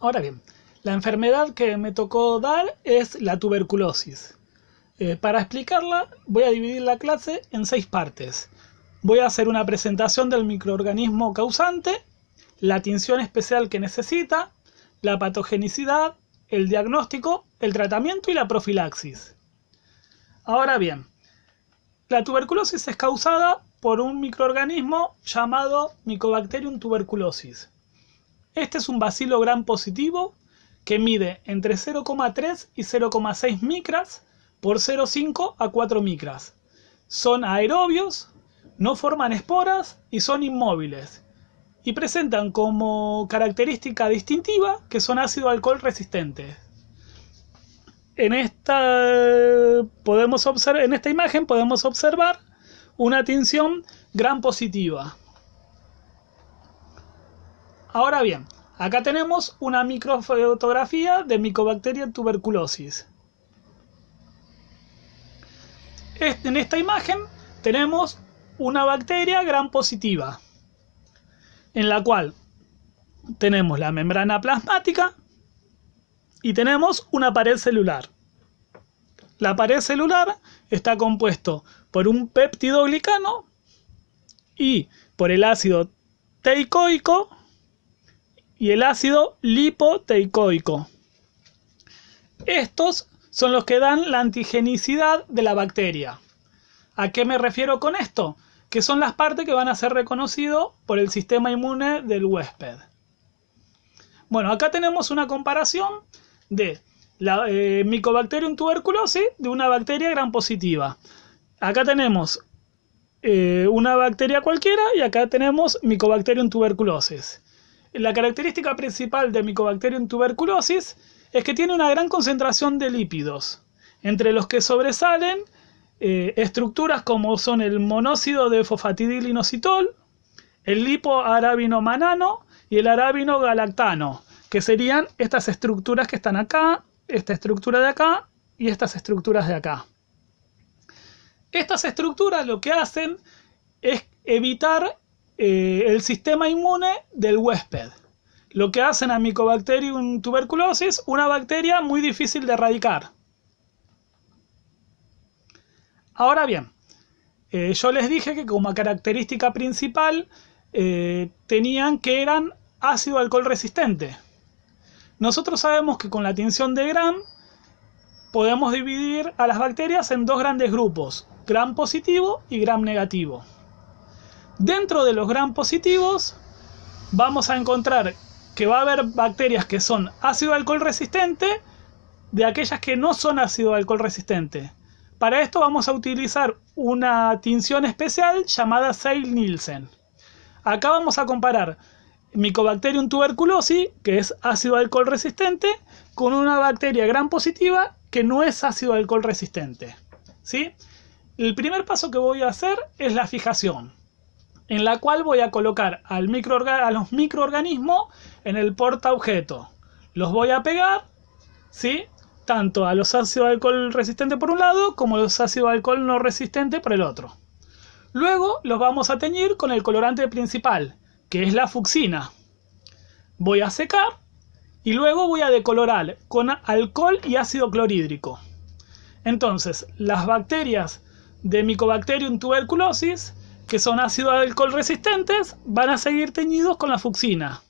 Ahora bien, la enfermedad que me tocó dar es la tuberculosis. Para explicarla voy a dividir la clase en 6 partes. Voy a hacer una presentación del microorganismo causante, la tinción especial que necesita, la patogenicidad, el diagnóstico, el tratamiento y la profilaxis. Ahora bien, la tuberculosis es causada por un microorganismo llamado Mycobacterium tuberculosis. Este es un bacilo gram positivo que mide entre 0,3 y 0,6 micras por 0,5 a 4 micras. Son aerobios, no forman esporas y son inmóviles. Y presentan como característica distintiva que son ácido alcohol resistentes. En esta imagen podemos observar una tinción gram positiva. Ahora bien, acá tenemos una microfotografía de Mycobacterium tuberculosis. En esta imagen tenemos una bacteria gram positiva, en la cual tenemos la membrana plasmática y tenemos una pared celular. La pared celular está compuesto por un peptidoglicano y por el ácido teicoico y el ácido lipoteicoico. Estos son los que dan la antigenicidad de la bacteria. ¿A qué me refiero con esto? Que son las partes que van a ser reconocidas por el sistema inmune del huésped. Bueno, acá tenemos una comparación de la Mycobacterium tuberculosis de una bacteria gram positiva. Acá tenemos una bacteria cualquiera y acá tenemos Mycobacterium tuberculosis. La característica principal de Mycobacterium tuberculosis es que tiene una gran concentración de lípidos, entre los que sobresalen estructuras como son el monóxido de fosfatidilinositol, el lipoarabinomanano y el arabinogalactano, que serían estas estructuras que están acá, esta estructura de acá y estas estructuras de acá. Estas estructuras lo que hacen es evitar el sistema inmune del huésped. Lo que hacen a Mycobacterium tuberculosis una bacteria muy difícil de erradicar. Ahora bien, yo les dije que como característica principal tenían que eran ácido alcohol resistente. Nosotros sabemos que con la tinción de Gram podemos dividir a las bacterias en dos grandes grupos, Gram positivo y Gram negativo. Dentro de los Gram positivos vamos a encontrar que va a haber bacterias que son ácido alcohol resistente de aquellas que no son ácido alcohol resistente. Para esto vamos a utilizar una tinción especial llamada Seidel-Nielsen. Acá vamos a comparar Mycobacterium tuberculosis, que es ácido alcohol resistente, con una bacteria gram positiva que no es ácido alcohol resistente. ¿Sí? El primer paso que voy a hacer es la fijación, en la cual voy a colocar a los microorganismos en el portaobjeto. Los voy a pegar, ¿sí?, tanto a los ácidos alcohol resistentes por un lado como a los ácidos alcohol no resistentes por el otro. Luego los vamos a teñir con el colorante principal, que es la fucsina. Voy a secar y luego voy a decolorar con alcohol y ácido clorhídrico. Entonces, las bacterias de Mycobacterium tuberculosis, que son ácido alcohol resistentes, van a seguir teñidos con la fucsina.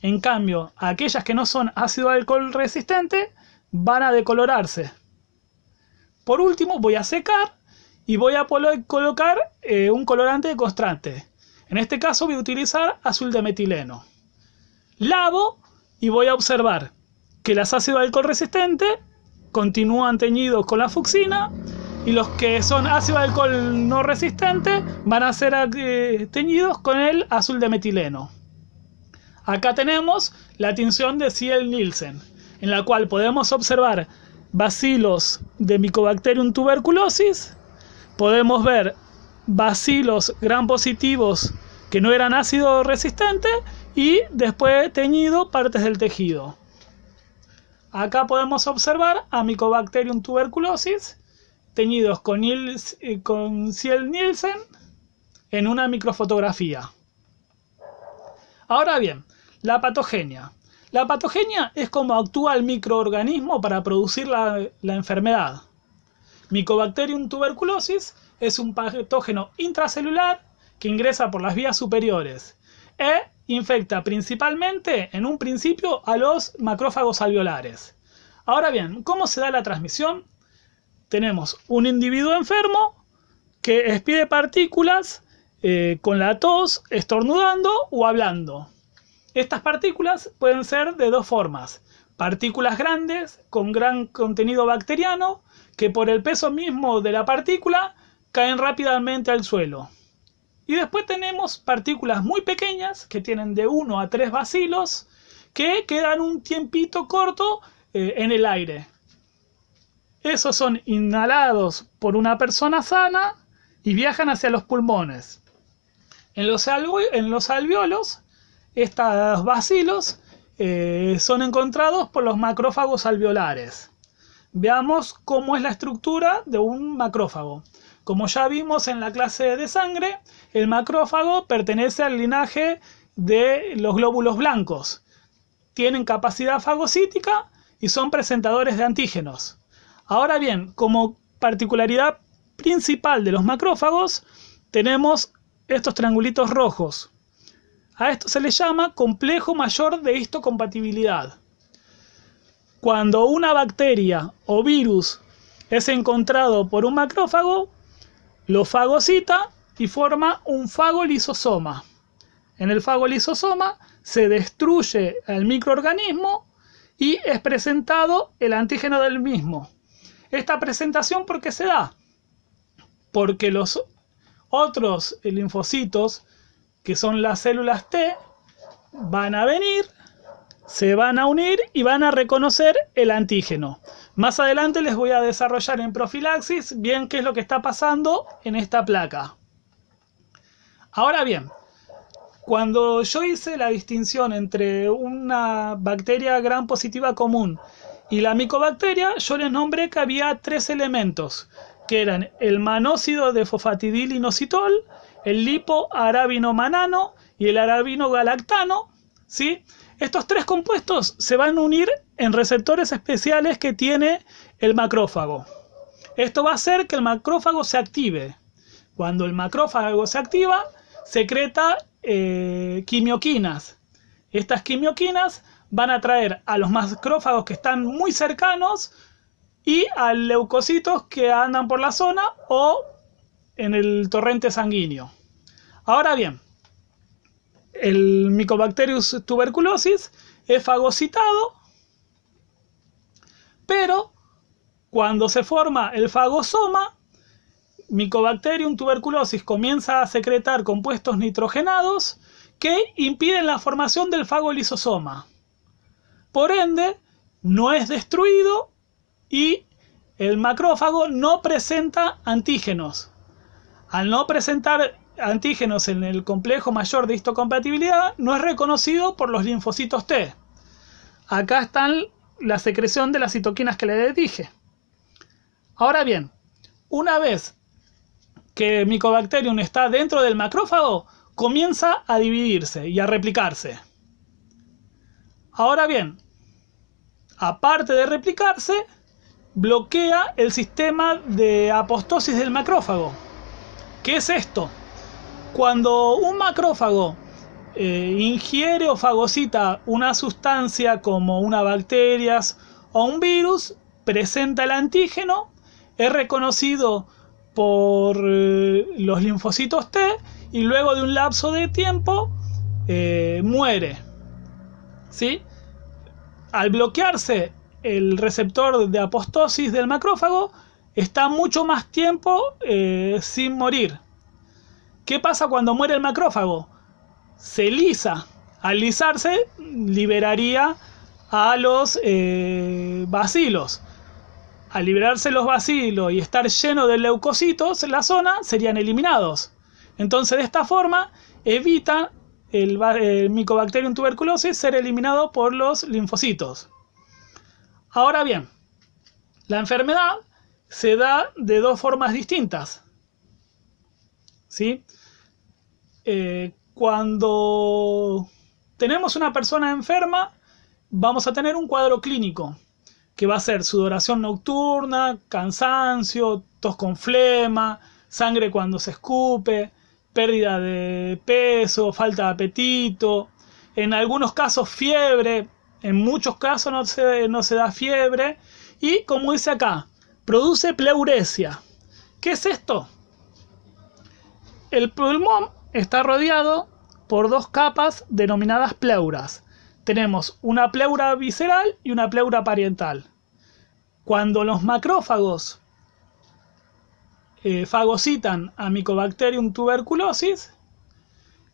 En cambio, aquellas que no son ácido alcohol resistente van a decolorarse. Por último, voy a secar y voy a colocar un colorante de contraste. En este caso voy a utilizar azul de metileno. Lavo y voy a observar que los ácidos alcohol resistentes continúan teñidos con la fucsina y los que son ácido alcohol no resistentes van a ser teñidos con el azul de metileno. Acá tenemos la tinción de Seidel-Nielsen, en la cual podemos observar bacilos de Mycobacterium tuberculosis, podemos ver bacilos gram positivos que no eran ácido resistentes y después teñido partes del tejido. Acá podemos observar a Mycobacterium tuberculosis teñidos con Seidel-Nielsen en una microfotografía. Ahora bien, la patogenia. La patogenia es como actúa el microorganismo para producir la enfermedad. Mycobacterium tuberculosis es un patógeno intracelular que ingresa por las vías superiores e infecta principalmente, en un principio, a los macrófagos alveolares. Ahora bien, ¿cómo se da la transmisión? Tenemos un individuo enfermo que expide partículas con la tos, estornudando o hablando. Estas partículas pueden ser de dos formas: partículas grandes con gran contenido bacteriano que por el peso mismo de la partícula caen rápidamente al suelo. Y después tenemos partículas muy pequeñas que tienen de 1 a 3 bacilos que quedan un tiempito corto en el aire. Esos son inhalados por una persona sana y viajan hacia los pulmones. En los alvéolos, estos bacilos son encontrados por los macrófagos alveolares. Veamos cómo es la estructura de un macrófago. Como ya vimos en la clase de sangre, el macrófago pertenece al linaje de los glóbulos blancos. Tienen capacidad fagocítica y son presentadores de antígenos. Ahora bien, como particularidad principal de los macrófagos, tenemos estos triangulitos rojos. A esto se le llama complejo mayor de histocompatibilidad. Cuando una bacteria o virus es encontrado por un macrófago, lo fagocita y forma un fagolisosoma. En el fagolisosoma se destruye el microorganismo y es presentado el antígeno del mismo. Esta presentación, ¿por qué se da? Porque los otros linfocitos, que son las células T, van a venir, se van a unir y van a reconocer el antígeno. Más adelante les voy a desarrollar en profilaxis bien qué es lo que está pasando en esta placa. Ahora bien, cuando yo hice la distinción entre una bacteria gram positiva común y la micobacteria, yo les nombré que había 3 elementos, que eran el manócido de fosfatidilinositol, el lipoarabinomanano y el arabinogalactano, ¿sí? Estos 3 compuestos se van a unir en receptores especiales que tiene el macrófago. Esto va a hacer que el macrófago se active. Cuando el macrófago se activa, secreta quimioquinas. Estas quimioquinas van a atraer a los macrófagos que están muy cercanos y a leucocitos que andan por la zona o en el torrente sanguíneo. Ahora bien, el Mycobacterium tuberculosis es fagocitado, pero cuando se forma el fagosoma, Mycobacterium tuberculosis comienza a secretar compuestos nitrogenados que impiden la formación del fagolisosoma. Por ende, no es destruido y el macrófago no presenta antígenos. Al no presentar antígenos en el complejo mayor de histocompatibilidad, no es reconocido por los linfocitos T. Acá están la secreción de las citoquinas que les dije. Ahora bien, una vez que Mycobacterium está dentro del macrófago, comienza a dividirse y a replicarse. Ahora bien, aparte de replicarse, bloquea el sistema de apostosis del macrófago. ¿Qué es esto? Cuando un macrófago ingiere o fagocita una sustancia como una bacteria o un virus, presenta el antígeno, es reconocido por los linfocitos T y luego de un lapso de tiempo muere. ¿Sí? Al bloquearse el receptor de apostosis del macrófago, está mucho más tiempo sin morir. ¿Qué pasa cuando muere el macrófago? Se lisa. Al lisarse, liberaría a los bacilos. Al liberarse los bacilos y estar lleno de leucocitos en la zona, serían eliminados. Entonces, de esta forma, evita el Mycobacterium tuberculosis ser eliminado por los linfocitos. Ahora bien, la enfermedad se da de dos formas distintas. ¿Sí? Cuando tenemos una persona enferma, vamos a tener un cuadro clínico, que va a ser sudoración nocturna, cansancio, tos con flema, sangre cuando se escupe, pérdida de peso, falta de apetito, en algunos casos fiebre, en muchos casos no se da fiebre, y como dice acá, produce pleuresia. ¿Qué es esto? El pulmón está rodeado por dos capas denominadas pleuras. Tenemos una pleura visceral y una pleura parietal. Cuando los macrófagos fagocitan a Mycobacterium tuberculosis,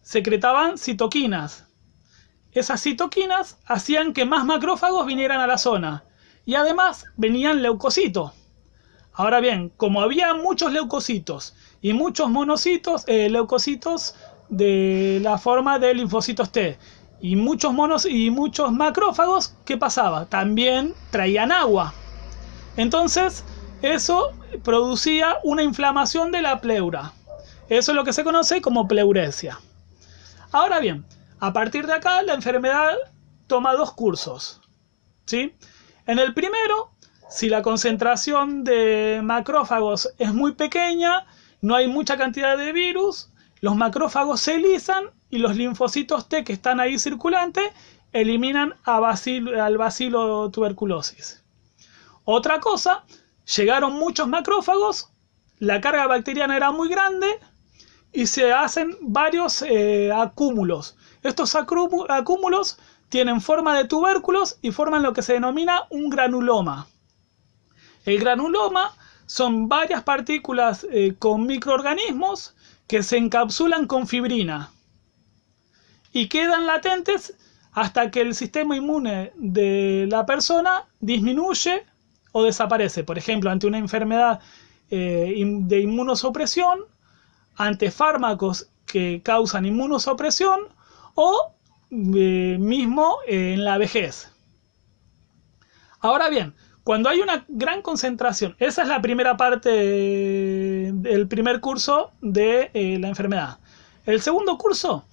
secretaban citoquinas. Esas citoquinas hacían que más macrófagos vinieran a la zona y además venían leucocitos. Ahora bien, como había muchos leucocitos y muchos monocitos, leucocitos de la forma de linfocitos T y muchos macrófagos, ¿qué pasaba? También traían agua. Entonces, eso producía una inflamación de la pleura. Eso es lo que se conoce como pleuresia. Ahora bien, a partir de acá la enfermedad toma dos cursos, ¿sí? En el primero, si la concentración de macrófagos es muy pequeña, no hay mucha cantidad de virus, los macrófagos se lisan y los linfocitos T que están ahí circulantes eliminan al bacilo tuberculosis. Otra cosa, llegaron muchos macrófagos, la carga bacteriana era muy grande y se hacen varios acúmulos. Estos acúmulos tienen forma de tubérculos y forman lo que se denomina un granuloma. El granuloma son varias partículas con microorganismos que se encapsulan con fibrina y quedan latentes hasta que el sistema inmune de la persona disminuye o desaparece. Por ejemplo, ante una enfermedad de inmunosupresión, ante fármacos que causan inmunosupresión o mismo en la vejez. Ahora bien, cuando hay una gran concentración, esa es la primera parte del primer curso de la enfermedad. El segundo curso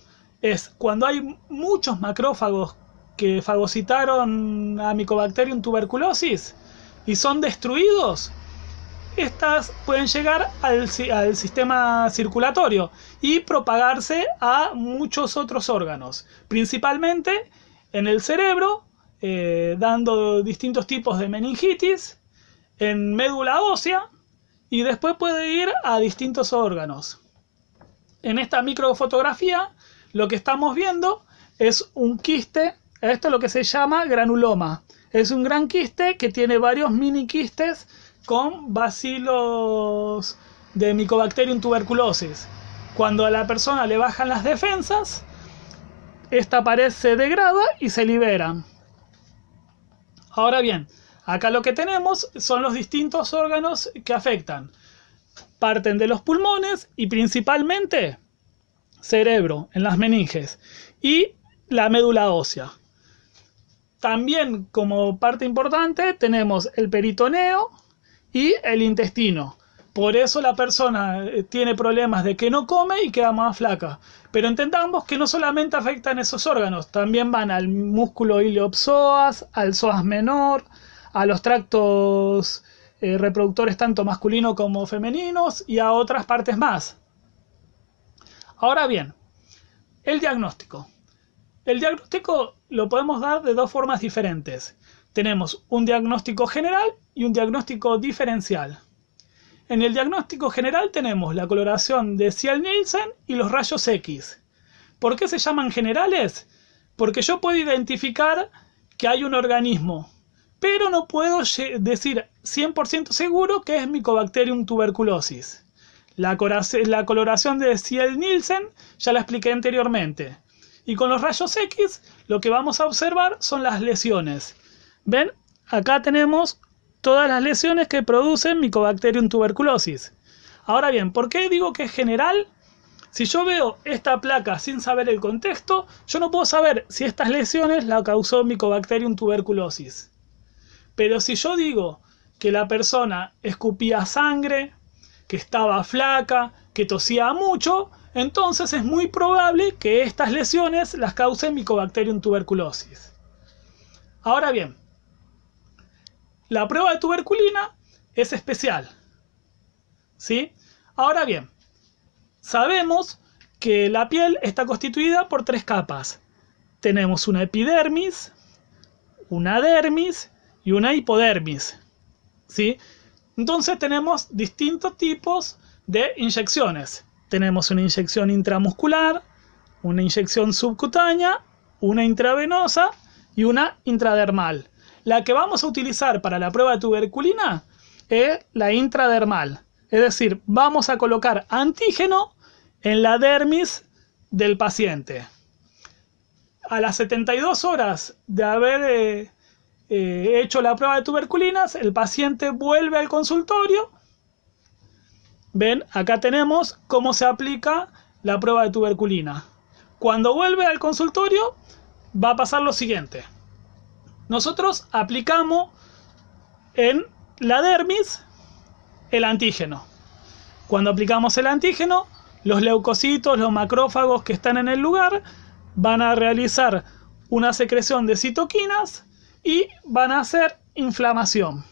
es cuando hay muchos macrófagos que fagocitaron a Mycobacterium tuberculosis y son destruidos. Estas pueden llegar al sistema circulatorio y propagarse a muchos otros órganos, principalmente en el cerebro, dando distintos tipos de meningitis, en médula ósea y después puede ir a distintos órganos. En esta microfotografía lo que estamos viendo es un quiste, esto es lo que se llama granuloma. Es un gran quiste que tiene varios mini quistes con bacilos de Mycobacterium tuberculosis. Cuando a la persona le bajan las defensas, esta pared se degrada y se libera. Ahora bien, acá lo que tenemos son los distintos órganos que afectan. Parten de los pulmones y principalmente cerebro, en las meninges, y la médula ósea. También como parte importante tenemos el peritoneo y el intestino. Por eso la persona tiene problemas de que no come y queda más flaca. Pero entendamos que no solamente afectan esos órganos, también van al músculo iliopsoas, al psoas menor, a los tractos reproductores tanto masculinos como femeninos y a otras partes más. Ahora bien, el diagnóstico. El diagnóstico lo podemos dar de dos formas diferentes. Tenemos un diagnóstico general y un diagnóstico diferencial. En el diagnóstico general tenemos la coloración de Ziel-Nielsen y los rayos X. ¿Por qué se llaman generales? Porque yo puedo identificar que hay un organismo, pero no puedo decir 100% seguro que es Mycobacterium tuberculosis. La coloración de Ziel-Nielsen ya la expliqué anteriormente. Y con los rayos X lo que vamos a observar son las lesiones. ¿Ven? Acá tenemos todas las lesiones que producen Mycobacterium tuberculosis. Ahora bien, ¿por qué digo que es general? Si yo veo esta placa sin saber el contexto, yo no puedo saber si estas lesiones la causó Mycobacterium tuberculosis. Pero si yo digo que la persona escupía sangre, que estaba flaca, que tosía mucho, entonces es muy probable que estas lesiones las causen Mycobacterium tuberculosis. Ahora bien, la prueba de tuberculina es especial, ¿sí? Ahora bien, sabemos que la piel está constituida por 3 capas. Tenemos una epidermis, una dermis y una hipodermis, ¿sí? Entonces tenemos distintos tipos de inyecciones. Tenemos una inyección intramuscular, una inyección subcutánea, una intravenosa y una intradermal. La que vamos a utilizar para la prueba de tuberculina es la intradermal. Es decir, vamos a colocar antígeno en la dermis del paciente. A las 72 horas de haber hecho la prueba de tuberculinas, el paciente vuelve al consultorio. Ven, acá tenemos cómo se aplica la prueba de tuberculina. Cuando vuelve al consultorio, va a pasar lo siguiente. Nosotros aplicamos en la dermis el antígeno. Cuando aplicamos el antígeno, los leucocitos, los macrófagos que están en el lugar, van a realizar una secreción de citoquinas y van a hacer inflamación.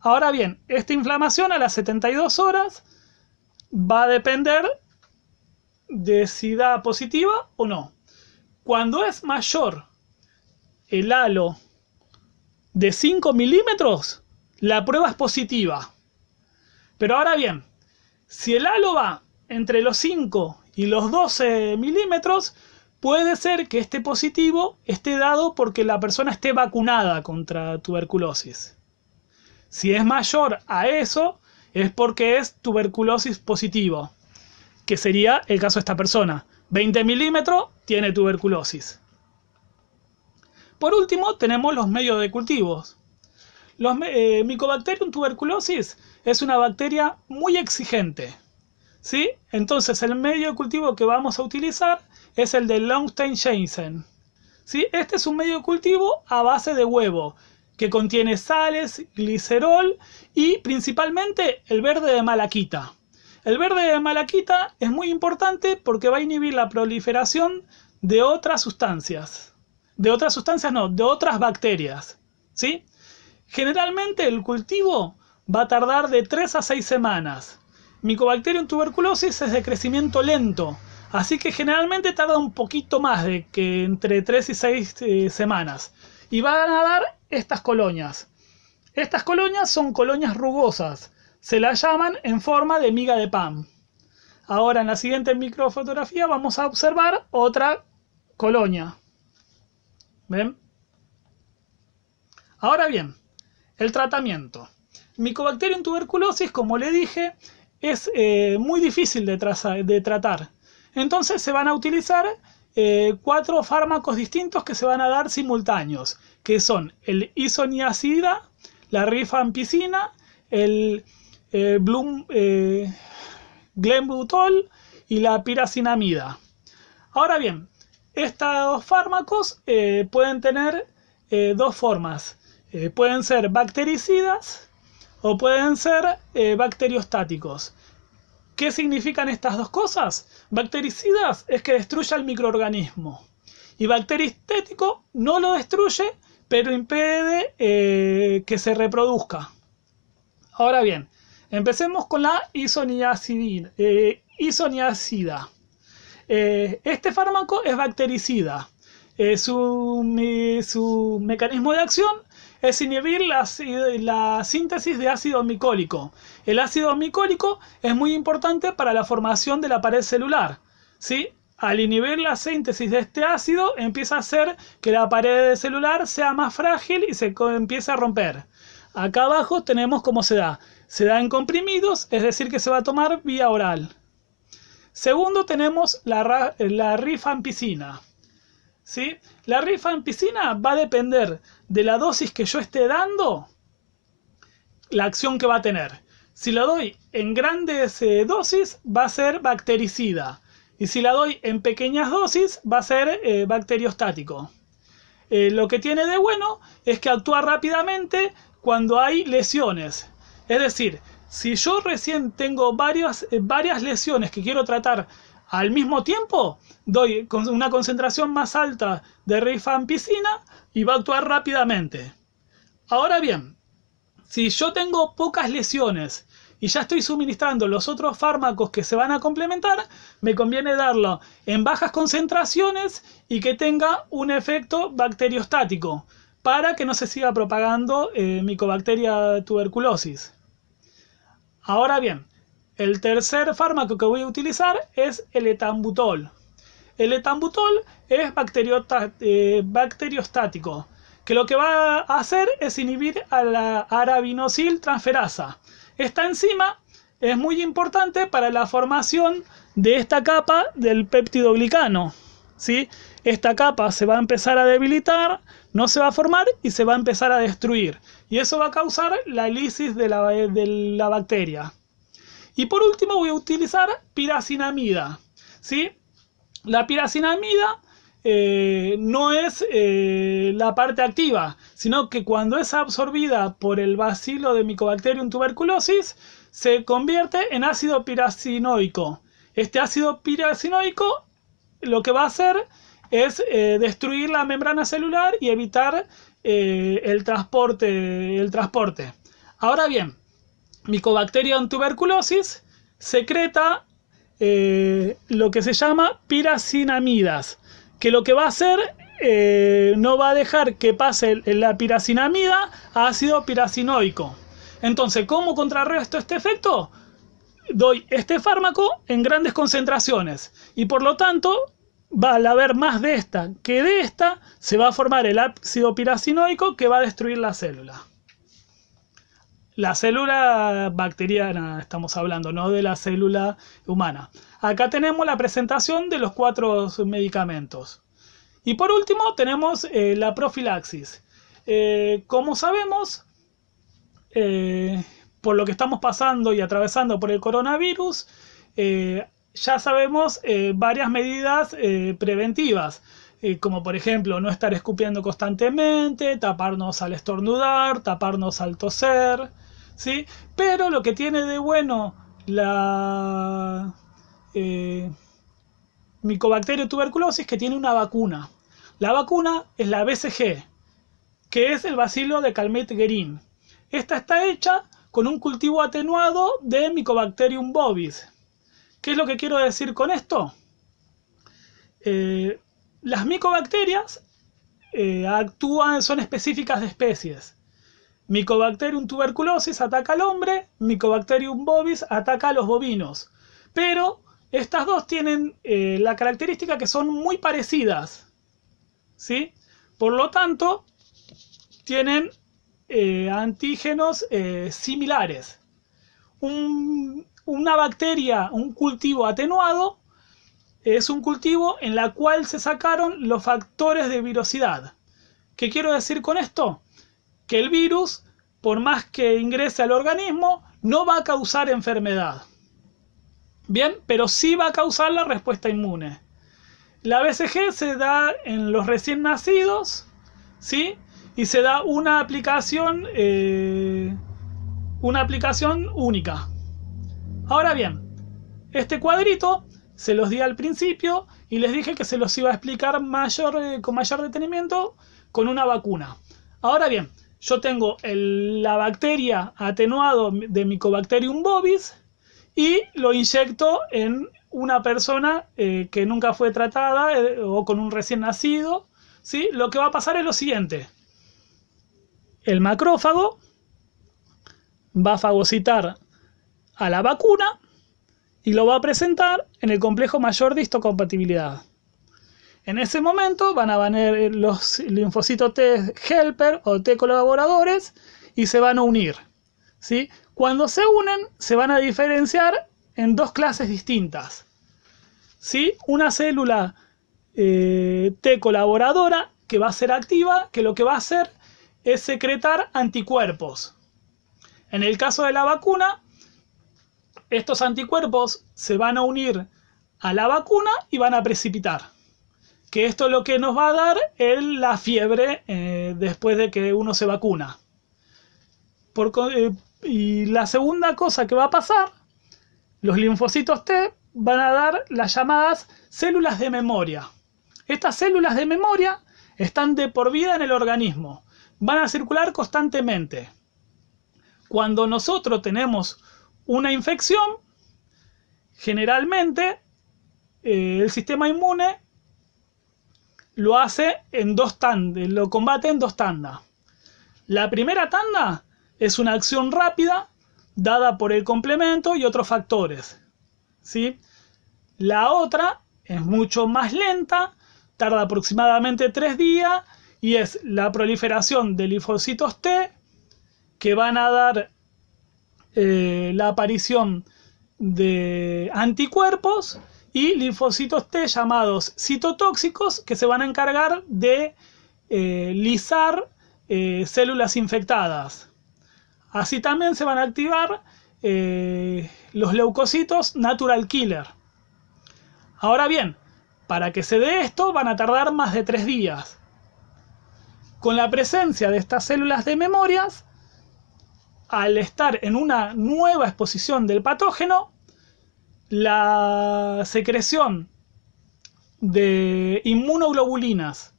Ahora bien, esta inflamación a las 72 horas va a depender de si da positiva o no. Cuando es mayor el halo de 5 milímetros, la prueba es positiva. Pero ahora bien, si el halo va entre los 5 y los 12 milímetros, puede ser que este positivo esté dado porque la persona esté vacunada contra tuberculosis. Si es mayor a eso, es porque es tuberculosis positivo, que sería el caso de esta persona. 20 milímetros tiene tuberculosis. Por último, tenemos los medios de cultivos. Mycobacterium tuberculosis es una bacteria muy exigente, ¿sí? Entonces el medio de cultivo que vamos a utilizar es el de Longstein-Jansen, ¿sí? Este es un medio de cultivo a base de huevo, que contiene sales, glicerol y principalmente el verde de malaquita. El verde de malaquita es muy importante porque va a inhibir la proliferación de otras sustancias. De otras bacterias, ¿sí? Generalmente el cultivo va a tardar de 3 a 6 semanas. Mycobacterium tuberculosis es de crecimiento lento, así que generalmente tarda un poquito más de que entre 3 y 6 semanas. Y van a dar estas colonias. Estas colonias son colonias rugosas. Se las llaman en forma de miga de pan. Ahora en la siguiente microfotografía vamos a observar otra colonia. ¿Ven? Ahora bien, el tratamiento. Mycobacterium tuberculosis, como le dije, es muy difícil de tratar. Entonces se van a utilizar 4 fármacos distintos que se van a dar simultáneos, que son el isoniazida, la rifampicina, el glenbutol y la piracinamida. Ahora bien, estos fármacos pueden tener 2 formas. Pueden ser bactericidas o pueden ser bacteriostáticos. ¿Qué significan estas 2 cosas? Bactericidas es que destruye al microorganismo. Y bacteriostático no lo destruye, pero impide que se reproduzca. Ahora bien, empecemos con la isoniazida. Este fármaco es bactericida. Su mecanismo de acción es inhibir la síntesis de ácido micólico. El ácido micólico es muy importante para la formación de la pared celular, ¿sí? Al inhibir la síntesis de este ácido, empieza a hacer que la pared celular sea más frágil y se empieza a romper. Acá abajo tenemos cómo se da. Se da en comprimidos, es decir, que se va a tomar vía oral. Segundo, tenemos la rifampicina. ¿Sí? La rifampicina va a depender de la dosis que yo esté dando, la acción que va a tener. Si la doy en grandes dosis, va a ser bactericida. Y si la doy en pequeñas dosis, va a ser bacteriostático. Lo que tiene de bueno es que actúa rápidamente cuando hay lesiones. Es decir, si yo recién tengo varias lesiones que quiero tratar al mismo tiempo, doy con una concentración más alta de rifampicina y va a actuar rápidamente. Ahora bien, si yo tengo pocas lesiones y ya estoy suministrando los otros fármacos que se van a complementar, me conviene darlo en bajas concentraciones y que tenga un efecto bacteriostático para que no se siga propagando Mycobacteria tuberculosis. Ahora bien, el tercer fármaco que voy a utilizar es el etambutol. El etambutol es bacteriostático, que lo que va a hacer es inhibir a la arabinosil transferasa. Esta enzima es muy importante para la formación de esta capa del péptido glicano, ¿sí? Esta capa se va a empezar a debilitar, no se va a formar y se va a empezar a destruir. Y eso va a causar la lisis de la bacteria. Y por último voy a utilizar piracinamida, ¿sí? La piracinamida no es la parte activa, sino que cuando es absorbida por el bacilo de Mycobacterium tuberculosis, se convierte en ácido piracinoico. Este ácido piracinoico lo que va a hacer es destruir la membrana celular y evitar el transporte. Ahora bien, Mycobacterium tuberculosis secreta lo que se llama piracinamidas, que lo que va a hacer no va a dejar que pase la piracinamida a ácido piracinoico. Entonces, ¿cómo contrarresto este efecto? Doy este fármaco en grandes concentraciones y por lo tanto va a haber más de esta que de esta, se va a formar el ácido piracinoico que va a destruir la célula. La célula bacteriana estamos hablando, no de la célula humana. Acá tenemos la presentación de los 4 medicamentos. Y por último tenemos la profilaxis. Como sabemos, por lo que estamos pasando y atravesando por el coronavirus, ya sabemos varias medidas preventivas. Como por ejemplo no estar escupiendo constantemente, taparnos al estornudar, taparnos al toser, ¿sí? Pero lo que tiene de bueno la Mycobacterium tuberculosis es que tiene una vacuna. La vacuna es la BCG, que es el bacilo de Calmette-Guerin. Esta está hecha con un cultivo atenuado de Mycobacterium bovis. ¿Qué es lo que quiero decir con esto? Las micobacterias son específicas de especies. Mycobacterium tuberculosis ataca al hombre, Mycobacterium bovis ataca a los bovinos. Pero estas dos tienen la característica que son muy parecidas, ¿sí? Por lo tanto, tienen antígenos similares. Una bacteria, un cultivo atenuado, es un cultivo en la cual se sacaron los factores de virosidad. ¿Qué quiero decir con esto? Que el virus, por más que ingrese al organismo, no va a causar enfermedad. Bien, pero sí va a causar la respuesta inmune. La BCG se da en los recién nacidos, ¿sí? Y se da una aplicación única. Ahora bien, este cuadrito se los di al principio y les dije que se los iba a explicar con mayor detenimiento con una vacuna. Ahora bien, yo tengo la bacteria atenuado de Mycobacterium bovis y lo inyecto en una persona que nunca fue tratada o con un recién nacido, ¿sí? Lo que va a pasar es lo siguiente. El macrófago va a fagocitar a la vacuna y lo va a presentar en el complejo mayor de histocompatibilidad. En ese momento van a venir los linfocitos T helper o T colaboradores y se van a unir, ¿sí? Cuando se unen se van a diferenciar en 2 clases distintas, ¿sí? Una célula T colaboradora que va a ser activa, que lo que va a hacer es secretar anticuerpos. En el caso de la vacuna, estos anticuerpos se van a unir a la vacuna y van a precipitar. Que esto es lo que nos va a dar la fiebre después de que uno se vacuna. Y la segunda cosa que va a pasar, los linfocitos T van a dar las llamadas células de memoria. Estas células de memoria están de por vida en el organismo, van a circular constantemente. Cuando nosotros tenemos una infección, generalmente el sistema inmune lo hace en dos tandas, lo combate en dos tandas. La primera tanda es una acción rápida dada por el complemento y otros factores, ¿sí? La otra es mucho más lenta, tarda aproximadamente 3 días y es la proliferación de linfocitos T que van a dar la aparición de anticuerpos y linfocitos T llamados citotóxicos que se van a encargar de lisar células infectadas. Así también se van a activar los leucocitos natural killer. Ahora bien, para que se dé esto van a tardar más de 3 días. Con la presencia de estas células de memorias, al estar en una nueva exposición del patógeno, la secreción de inmunoglobulinas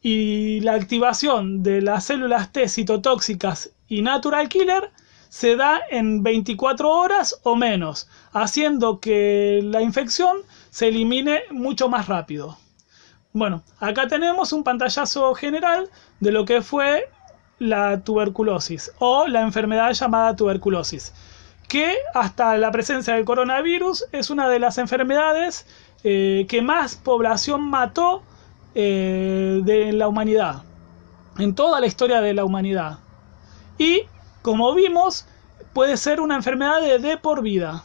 y la activación de las células T citotóxicas y natural killer se da en 24 horas o menos, haciendo que la infección se elimine mucho más rápido. Bueno, acá tenemos un pantallazo general de lo que fue la tuberculosis o la enfermedad llamada tuberculosis, que hasta la presencia del coronavirus es una de las enfermedades que más población mató de la humanidad, en toda la historia de la humanidad. Y como vimos, puede ser una enfermedad de por vida.